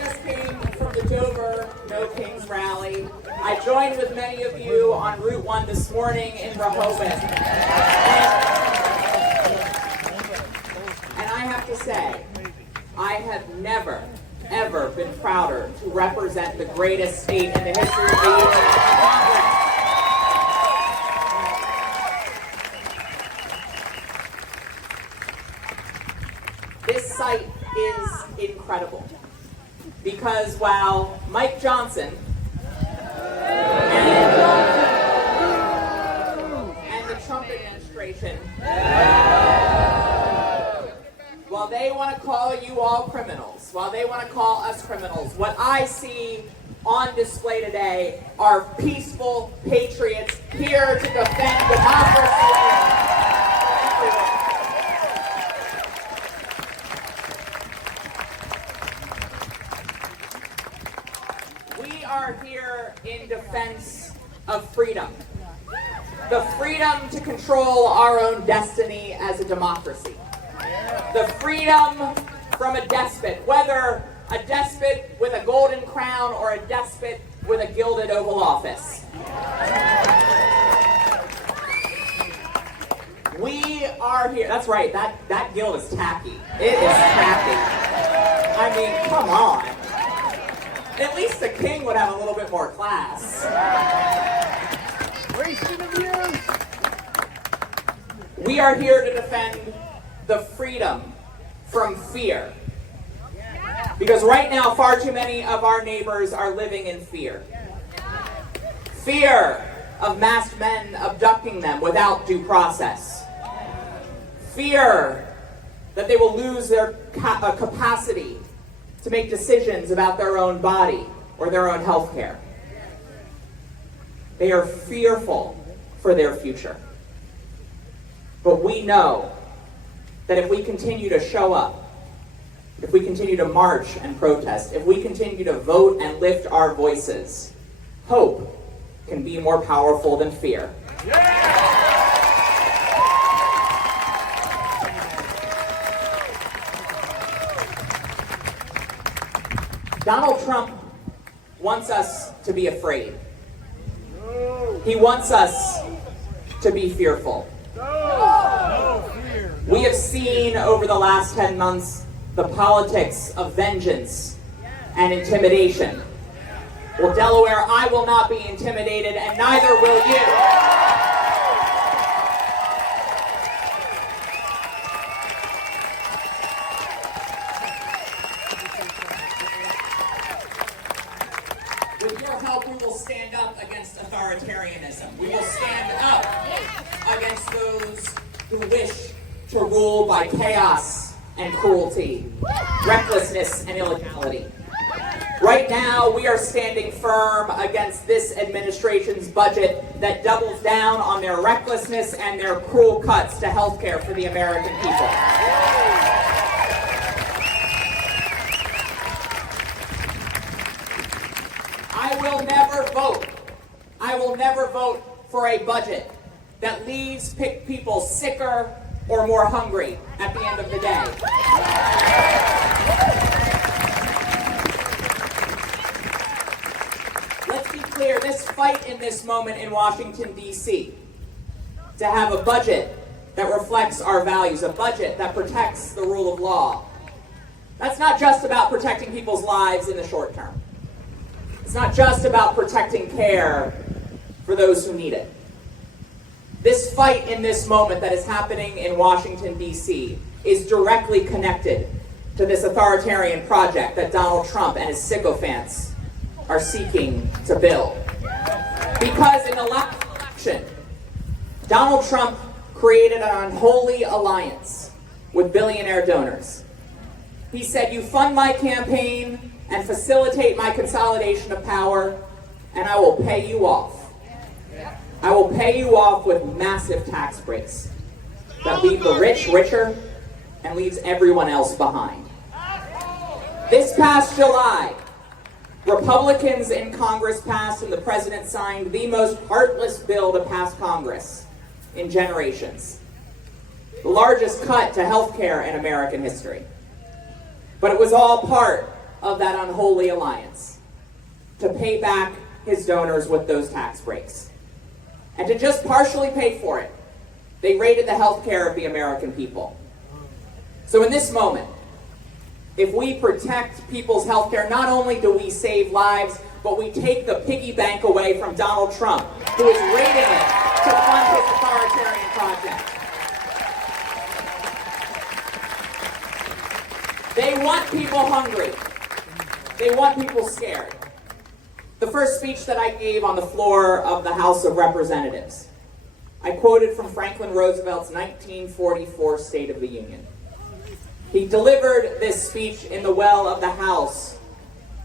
just came from the Dover No Kings rally. I joined with many of you on Route 1 this morning in Rehoboth. And I have to say, I have never, ever been prouder to represent the greatest state in the history of the Union Congress. This site is incredible because while Mike Johnson and the Trump administration, while they want to call you all criminals, while they want to call us criminals, what I see on display today are peaceful patriots here to defend democracy. We are here in defense of freedom. The freedom to control our own destiny as a democracy. The freedom from a despot, whether a despot with a golden crown or a despot with a gilded Oval Office. We are here. That's right, that gild is tacky. It is tacky. I mean, come on. At least the king would have a little bit more class. Wasting of years. We are here to defend the freedom from fear. Because right now, far too many of our neighbors are living in fear. Fear of masked men abducting them without due process. Fear that they will lose their capacity to make decisions about their own body or their own health care. They are fearful for their future. But we know that if we continue to show up, if we continue to march and protest, if we continue to vote and lift our voices, hope can be more powerful than fear. Donald Trump wants us to be afraid. He wants us to be fearful. We have seen over the last 10 months the politics of vengeance and intimidation. Well, Delaware, I will not be intimidated, and neither will you. With your help, we will stand up against authoritarianism. We will stand up against those who wish to rule by chaos and cruelty, recklessness and illegality. Right now, we are standing firm against this administration's budget that doubles down on their recklessness and their cruel cuts to health care for the American people. I will never vote for a budget that leaves people sicker or more hungry at the end of the day. Let's be clear, this fight in this moment in Washington, D.C., to have a budget that reflects our values, a budget that protects the rule of law, that's not just about protecting people's lives in the short term. It's not just about protecting care for those who need it. This fight in this moment that is happening in Washington, D.C. is directly connected to this authoritarian project that Donald Trump and his sycophants are seeking to build. Because in the last election, Donald Trump created an unholy alliance with billionaire donors. He said, "You fund my campaign and facilitate my consolidation of power, and I will pay you off. I will pay you off with massive tax breaks that leave the rich richer and leaves everyone else behind." This past July, Republicans in Congress passed and the president signed the most heartless bill to pass Congress in generations. The largest cut to health care in American history. But it was all part of that unholy alliance to pay back his donors with those tax breaks. And to just partially pay for it, they raided the health care of the American people. So in this moment, if we protect people's health care, not only do we save lives, but we take the piggy bank away from Donald Trump, who is raiding it to fund his authoritarian project. They want people hungry. They want people scared. The first speech that I gave on the floor of the House of Representatives, I quoted from Franklin Roosevelt's 1944 State of the Union. He delivered this speech in the well of the House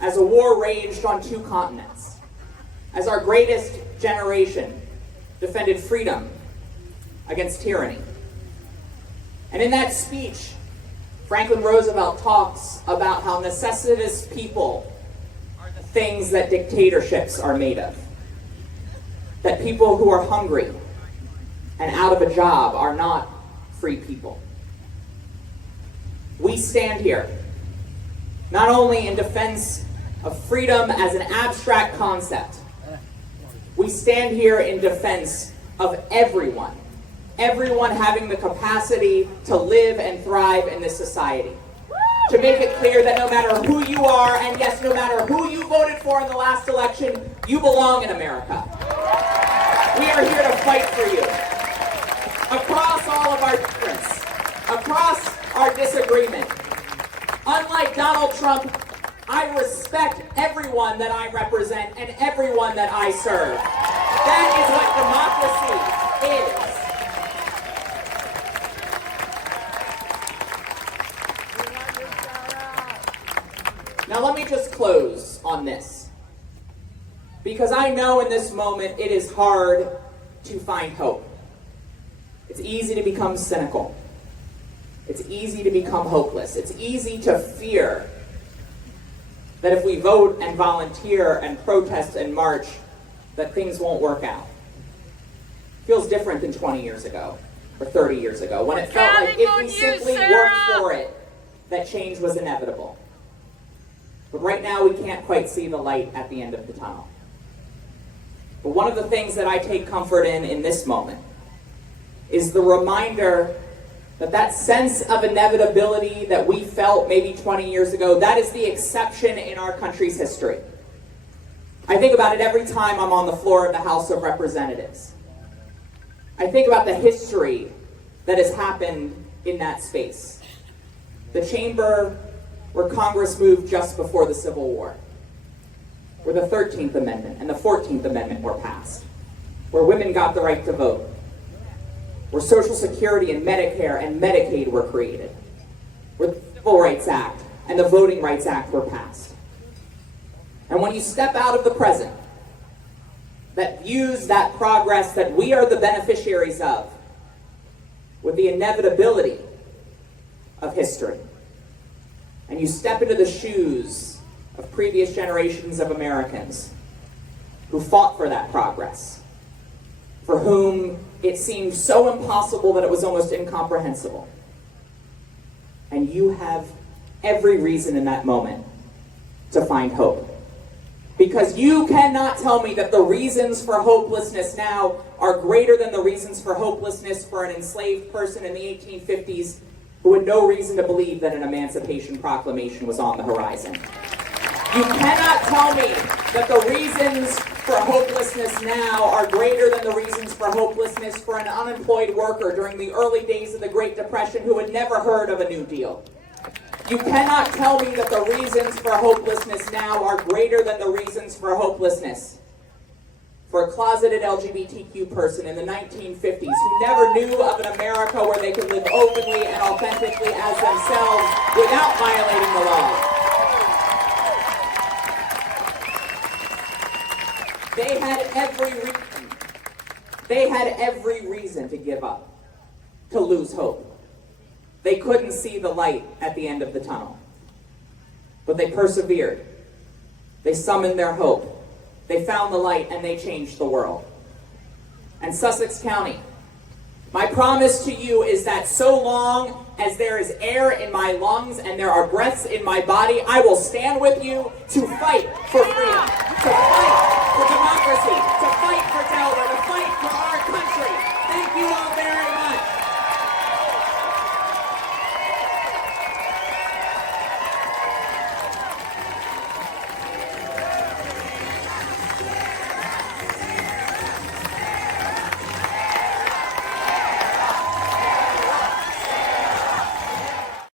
as a war raged on two continents, as our greatest generation defended freedom against tyranny. And in that speech, Franklin Roosevelt talks about how necessitous people are the things that dictatorships are made of. That people who are hungry and out of a job are not free people. We stand here not only in defense of freedom as an abstract concept, we stand here in defense of everyone having the capacity to live and thrive in this society. To make it clear that no matter who you are, and yes, no matter who you voted for in the last election, you belong in America. We are here to fight for you. Across all of our difference, across our disagreement. Unlike Donald Trump, I respect everyone that I represent and everyone that I serve. That is what democracy is. Now let me just close on this, because I know in this moment it is hard to find hope. It's easy to become cynical. It's easy to become hopeless. It's easy to fear that if we vote and volunteer and protest and march, that things won't work out. It feels different than 20 years ago or 30 years ago, when it felt like if we simply worked for it, that change was inevitable. But right now we can't quite see the light at the end of the tunnel. But one of the things that I take comfort in this moment is the reminder that that sense of inevitability that we felt maybe 20 years ago, that is the exception in our country's history. I think about it every time I'm on the floor of the House of Representatives. I think about the history that has happened in that space. The chamber where Congress moved just before the Civil War, where the 13th Amendment and the 14th Amendment were passed, where women got the right to vote, where Social Security and Medicare and Medicaid were created, where the Civil Rights Act and the Voting Rights Act were passed. And when you step out of the present, that views that progress that we are the beneficiaries of, with the inevitability of history, and you step into the shoes of previous generations of Americans who fought for that progress, for whom it seemed so impossible that it was almost incomprehensible. And you have every reason in that moment to find hope. Because you cannot tell me that the reasons for hopelessness now are greater than the reasons for hopelessness for an enslaved person in the 1850s who had no reason to believe that an Emancipation Proclamation was on the horizon. You cannot tell me that the reasons for hopelessness now are greater than the reasons for hopelessness for an unemployed worker during the early days of the Great Depression who had never heard of a New Deal. You cannot tell me that the reasons for hopelessness now are greater than the reasons for hopelessness for a closeted LGBTQ person in the 1950s who never knew of an America where they could live openly and authentically as themselves without violating the law. They had every reason to give up, to lose hope. They couldn't see the light at the end of the tunnel. But they persevered. They summoned their hope. They found the light and they changed the world. And Sussex County, My promise to you is that so long as there is air in my lungs and there are breaths in my body, I will stand with you to fight for freedom, to fight for democracy,